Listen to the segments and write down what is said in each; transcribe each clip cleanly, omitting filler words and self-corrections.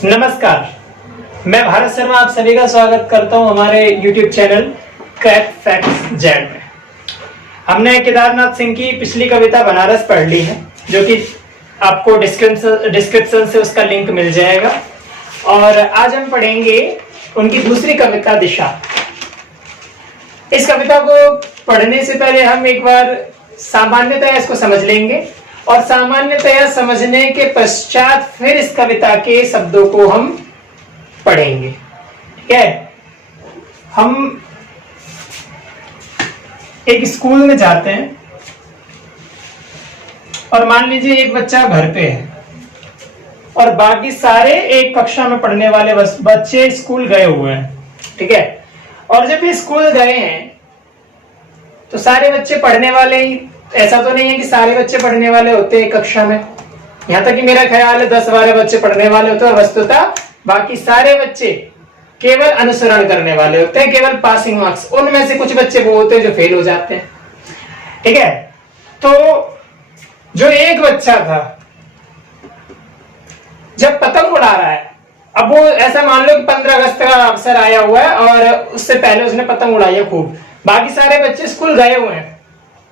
नमस्कार, मैं भारत शर्मा आप सभी का स्वागत करता हूं हमारे YouTube channel crack facts Z में। हमने केदारनाथ सिंह की पिछली कविता बनारस पढ़ ली है, जो कि आपको डिस्क्रिप्शन से उसका लिंक मिल जाएगा। और आज हम पढ़ेंगे उनकी दूसरी कविता दिशा। इस कविता को पढ़ने से पहले हम एक बार सामान्यतः इसको समझ लेंगे और सामान्यतया समझने के पश्चात फिर इस कविता के शब्दों को हम पढ़ेंगे। ठीक है, हम एक स्कूल में जाते हैं और मान लीजिए एक बच्चा घर पे है और बाकी सारे एक कक्षा में पढ़ने वाले बच्चे स्कूल गए हुए हैं। ठीक है, और जब ये स्कूल गए हैं तो सारे बच्चे पढ़ने वाले ही, ऐसा तो नहीं है कि सारे बच्चे पढ़ने वाले होते हैं कक्षा में। यहां तक कि मेरा ख्याल है 10-12 बच्चे पढ़ने वाले होते हैं और वस्तुतः बाकी सारे बच्चे केवल अनुसरण करने वाले होते हैं, केवल पासिंग मार्क्स। उनमें से कुछ बच्चे वो होते हैं जो फेल हो जाते हैं। ठीक है, तो जो एक बच्चा था जब पतंग उड़ा रहा है, अब वो ऐसा मान लो कि 15 अगस्त का अवसर आया हुआ है और उससे पहले उसने पतंग उड़ाई है खूब, बाकी सारे बच्चे स्कूल गए हुए हैं।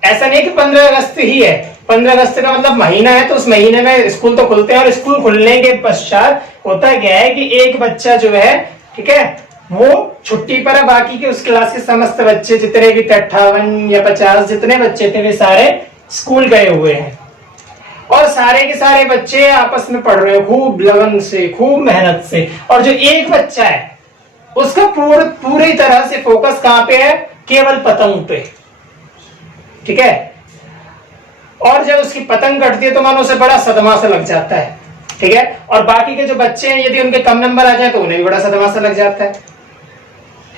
ऐसा नहीं कि 15 अगस्त ही है, 15 अगस्त का मतलब महीना है, तो उस महीने में स्कूल तो खुलते हैं और स्कूल खुलने के पश्चात होता क्या है कि एक बच्चा जो है, ठीक है, वो छुट्टी पर है। बाकी के उस क्लास के समस्त बच्चे जितने भी 58 या 50 जितने बच्चे थे वे सारे स्कूल गए हुए हैं और सारे के सारे बच्चे आपस में पढ़ रहे हैं खूब लगन से, खूब मेहनत से। और जो एक बच्चा है उसका पूरी तरह से फोकस कहां पे है? केवल पतंग पे। ठीक है, और जब उसकी पतंग कटती है तो मानो उसे बड़ा सदमा सा लग जाता है। ठीक है, और बाकी के जो बच्चे हैं यदि उनके कम नंबर आ जाए तो उन्हें भी बड़ा सदमा सा लग जाता है।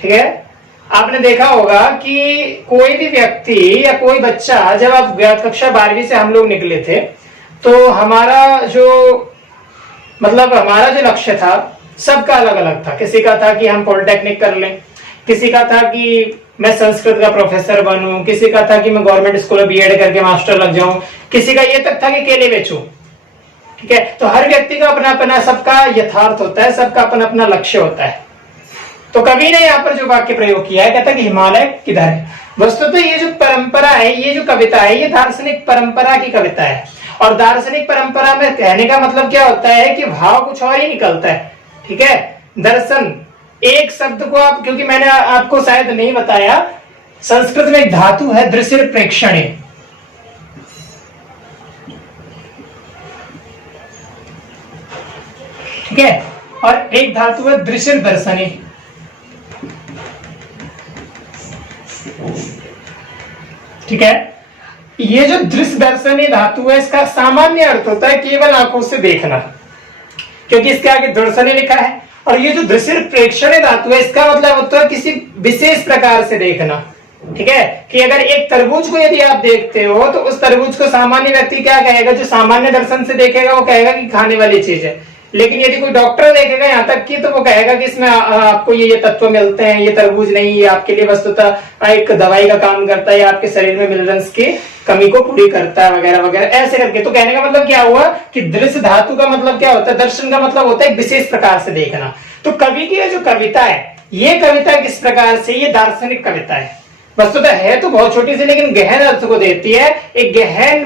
ठीक है, आपने देखा होगा कि कोई भी व्यक्ति या कोई बच्चा, जब आप कक्षा 12वीं से हम लोग निकले थे तो हमारा जो लक्ष्य था सबका अलग अलग था। किसी का था कि हम पॉलिटेक्निक कर लें, किसी का था कि मैं संस्कृत का प्रोफेसर बनूं, किसी का था कि मैं गवर्नमेंट स्कूल में बीएड करके मास्टर लग जाऊं, किसी का ये तक था कि केले बेचूं। ठीक है, तो हर व्यक्ति का अपना अपना, सबका यथार्थ होता है, सबका अपना अपना लक्ष्य होता है। तो कवि ने यहाँ पर जो वाक्य प्रयोग किया है, कहता है कि हिमालय किधर है। वस्तुतः ये जो परंपरा है, ये जो कविता है, ये दार्शनिक परंपरा की कविता है। और दार्शनिक परंपरा में कहने का मतलब क्या होता है कि भाव कुछ और ही निकलता है। ठीक है, दर्शन एक शब्द को आप, क्योंकि मैंने आपको शायद नहीं बताया, संस्कृत में एक धातु है दृश्य प्रेक्षणे। ठीक है, और एक धातु है दृश्य दर्शने। ठीक है, ये जो दृश्य दर्शनी धातु है, इसका सामान्य अर्थ होता है केवल आंखों से देखना, क्योंकि इसके आगे दर्शनी लिखा है। और ये जो दृश्य प्रेक्षण धातु है, इसका मतलब होता है किसी विशेष प्रकार से देखना। ठीक है, कि अगर एक तरबूज को यदि आप देखते हो तो उस तरबूज को सामान्य व्यक्ति क्या कहेगा? जो सामान्य दर्शन से देखेगा वो कहेगा कि खाने वाली चीज है। लेकिन यदि कोई डॉक्टर देखेगा यहाँ तक कि, तो वो कहेगा कि इसमें आपको ये तत्व मिलते हैं, ये तरबूज नहीं, ये आपके लिए वस्तुतः एक दवाई का काम करता है, या आपके शरीर में मिनरल्स की कमी को पूरी करता है, वगैरह वगैरह ऐसे करके। तो कहने का मतलब क्या हुआ कि दृश्य धातु का मतलब क्या होता है? दर्शन का मतलब होता है एक विशेष प्रकार से देखना। तो कवि की जो कविता है, ये कविता किस प्रकार से? ये दार्शनिक कविता है। वस्तुतः है तो बहुत छोटी सी, लेकिन गहन अर्थ को देती है, एक गहन,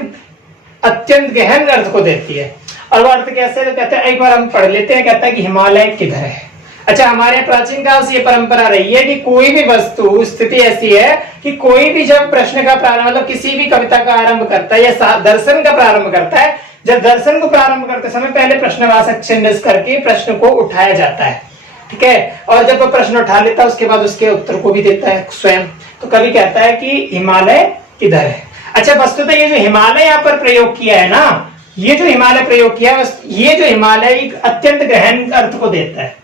अत्यंत गहन अर्थ को देती है। और वो अर्थ कैसे कहते हैं, एक बार हम पढ़ लेते हैं। कहता है कि हिमालय किधर है। अच्छा, हमारे प्राचीन काल से ये परंपरा रही है कि कोई भी वस्तु, स्थिति ऐसी है कि कोई भी जब प्रश्न का प्रारंभ, मतलब किसी भी कविता का आरंभ करता है या दर्शन का प्रारंभ करता है, जब दर्शन को प्रारंभ करते समय पहले प्रश्नवाचक चिन्ह करके प्रश्न को उठाया जाता है। ठीक है, और जब वो प्रश्न उठा लेता है उसके बाद उसके उत्तर को भी देता है स्वयं। तो कवि कहता है कि हिमालय किधर है। अच्छा, वस्तुतः ये जो हिमालय यहाँ पर प्रयोग किया है ना, ये जो हिमालय प्रयोग किया है, ये जो हिमालय एक अत्यंत गहन अर्थ को देता है।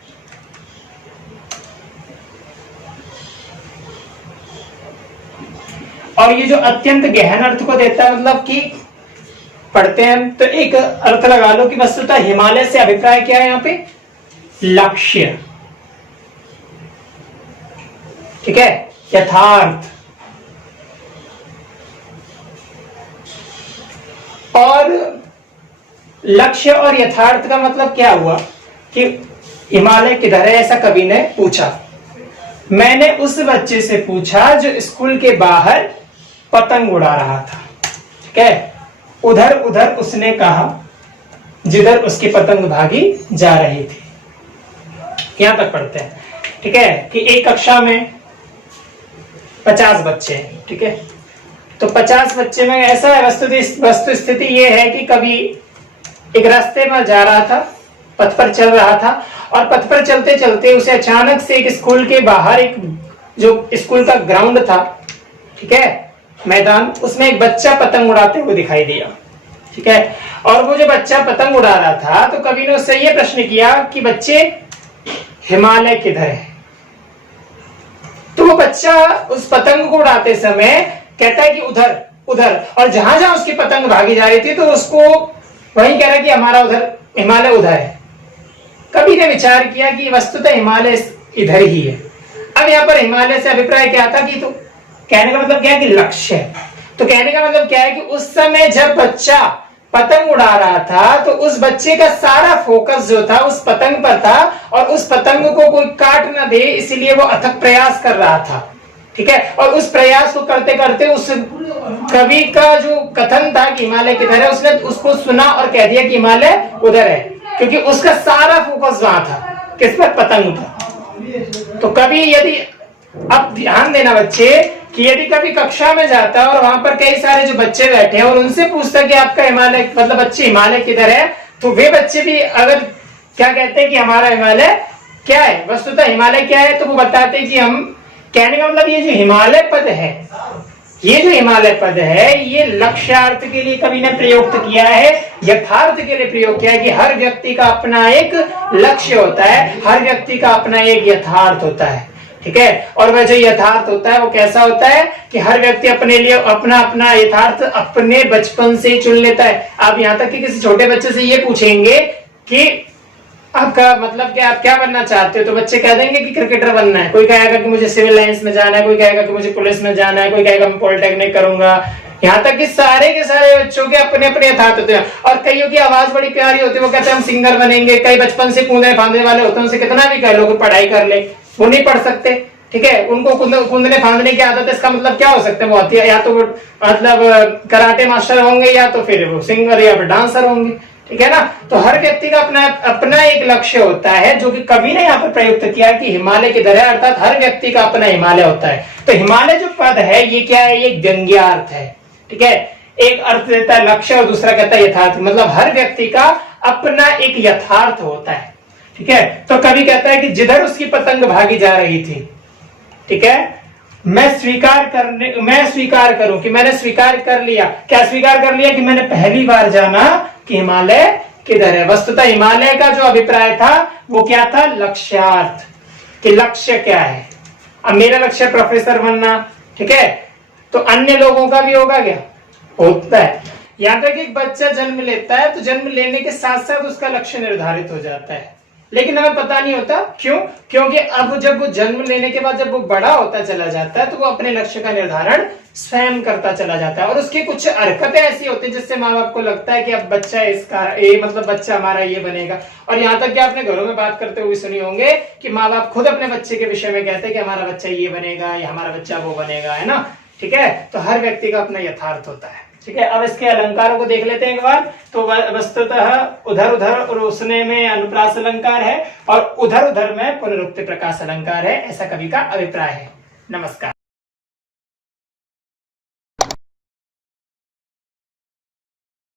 और ये जो अत्यंत गहन अर्थ को देता है, मतलब कि पढ़ते हैं तो एक अर्थ लगा लो कि वस्तुतः हिमालय से अभिप्राय क्या है यहाँ पे? लक्ष्य। ठीक है, यथार्थ। और लक्ष्य और यथार्थ का मतलब क्या हुआ कि हिमालय किधर है, ऐसा कवि ने पूछा। मैंने उस बच्चे से पूछा जो स्कूल के बाहर पतंग उड़ा रहा था। ठीक है, उधर उधर उसने कहा जिधर उसकी पतंग भागी जा रही थी। यहां तक पढ़ते हैं। ठीक है, कि एक कक्षा में 50 बच्चे हैं। ठीक है, तो 50 बच्चे में ऐसा है, वस्तु स्थिति ये है कि कभी एक रास्ते में जा रहा था, पथ पर चल रहा था, और पथ पर चलते चलते उसे अचानक से एक स्कूल के बाहर, एक जो स्कूल का ग्राउंड था, ठीक है, मैदान, उसमें एक बच्चा पतंग उड़ाते हुए दिखाई दिया। ठीक है, और वो जो बच्चा पतंग उड़ा रहा था, तो कवि ने उससे ये प्रश्न किया कि बच्चे हिमालय किधर है। तो वो बच्चा उस पतंग को उड़ाते समय कहता है कि उधर उधर, और जहां जहां उसकी पतंग भागी जा रही थी तो उसको वही कह रहा है कि हमारा उधर हिमालय उधर है। कवि ने विचार किया कि वस्तुतः हिमालय इधर ही है। अब यहाँ पर हिमालय से अभिप्राय क्या था कि, तो कहने का मतलब क्या है कि लक्ष्य है। तो कहने का मतलब क्या है कि उस समय जब बच्चा पतंग उड़ा रहा था तो उस बच्चे का सारा फोकस जो था उस पतंग पर था, और उस पतंग को कोई काट ना दे इसलिए वो अथक प्रयास कर रहा था। ठीक है, और उस प्रयास को करते करते उस कवि का जो कथन था कि हिमालय किधर है, उसने उसको सुना और कह दिया कि हिमालय उधर है, क्योंकि उसका सारा फोकस वहां था, किस पर, पतंग पर। तो कवि, यदि अब ध्यान देना बच्चे, कि यदि कभी कक्षा में जाता है और वहां पर कई सारे जो बच्चे बैठे हैं और उनसे पूछता कि आपका हिमालय, मतलब बच्चे हिमालय किधर है, तो वे बच्चे भी अगर क्या कहते हैं कि हमारा हिमालय क्या है, वस्तुतः हिमालय क्या है, तो वो बताते हैं कि हम, कहने का मतलब ये जो हिमालय पद है, ये जो हिमालय पद है, ये लक्ष्यार्थ के लिए कवि ने प्रयोग किया है, यथार्थ के लिए प्रयोग किया है कि हर व्यक्ति का अपना एक लक्ष्य होता है, हर व्यक्ति का अपना एक यथार्थ होता है। ठीक है, और वह जो यथार्थ होता है वो कैसा होता है कि हर व्यक्ति अपने लिए अपना अपना यथार्थ अपने बचपन से चुन लेता है। आप यहाँ तक कि किसी छोटे बच्चे से ये पूछेंगे कि आपका मतलब क्या, आप क्या बनना चाहते हो, तो बच्चे कह देंगे कि क्रिकेटर बनना है, कोई कहेगा कि मुझे सिविल लाइंस में जाना है, कोई कहेगा कि मुझे पुलिस में जाना है, कोई कहेगा मैं पॉलिटेक्निक करूंगा। यहाँ तक कि सारे के सारे बच्चों के अपने अपने यथार्थ होते हैं, और कईयों की आवाज बड़ी प्यारी होती है, वो कहते हैं हम सिंगर बनेंगे, कई बचपन से कूदने फांदने वाले होते हैं, उनसे कितना भी कह लो कि पढ़ाई कर ले, वो नहीं पढ़ सकते। ठीक है, उनको कूदने फांदने की आदत है, इसका मतलब क्या हो सकता है, वो या तो वो मतलब कराटे मास्टर होंगे, या तो फिर वो सिंगर या फिर डांसर होंगे। ठीक है ना, तो हर व्यक्ति का अपना अपना एक लक्ष्य होता है, जो कि कवि ने यहाँ पर प्रयुक्त किया कि हिमालय किधर है, अर्थात हर व्यक्ति का अपना हिमालय होता है। तो हिमालय जो पद है ये क्या है, ये व्यंग्यार्थ है। ठीक है, एक अर्थ देता है लक्ष्य और दूसरा कहता है यथार्थ, मतलब हर व्यक्ति का अपना एक यथार्थ होता है। ठीक है, तो कवि कहता है कि जिधर उसकी पतंग भागी जा रही थी, ठीक है, मैं स्वीकार करूं कि मैंने स्वीकार कर लिया। क्या स्वीकार कर लिया? कि मैंने पहली बार जाना कि हिमालय किधर है। वस्तुतः हिमालय का जो अभिप्राय था वो क्या था, लक्ष्यार्थ, कि लक्ष्य क्या है। अब मेरा लक्ष्य प्रोफेसर बनना, ठीक है, तो अन्य लोगों का भी होगा क्या, होता है। यहां तक एक बच्चा जन्म लेता है तो जन्म लेने के साथ साथ उसका लक्ष्य निर्धारित हो जाता है, लेकिन हमें पता नहीं होता क्यों, क्योंकि अब जब वो जन्म लेने के बाद जब वो बड़ा होता चला जाता है तो वो अपने लक्ष्य का निर्धारण स्वयं करता चला जाता है, और उसकी कुछ हरकतें ऐसी होती है जिससे माँ बाप को लगता है कि अब बच्चा इसका मतलब बच्चा हमारा ये बनेगा। और यहाँ तक कि आपने घरों में बात करते हुए सुनी होंगे कि माँ बाप खुद अपने बच्चे के विषय में कहते हैं कि हमारा बच्चा ये बनेगा या हमारा बच्चा वो बनेगा, है ना। ठीक है, तो हर व्यक्ति का अपना यथार्थ होता है। ठीक है, अब इसके अलंकारों को देख लेते हैं एक बार। तो वस्तुतः उधर उधर और उसने में अनुप्रास अलंकार है, और उधर उधर में पुनरुक्ति प्रकाश अलंकार है, ऐसा कवि का अभिप्राय है। नमस्कार।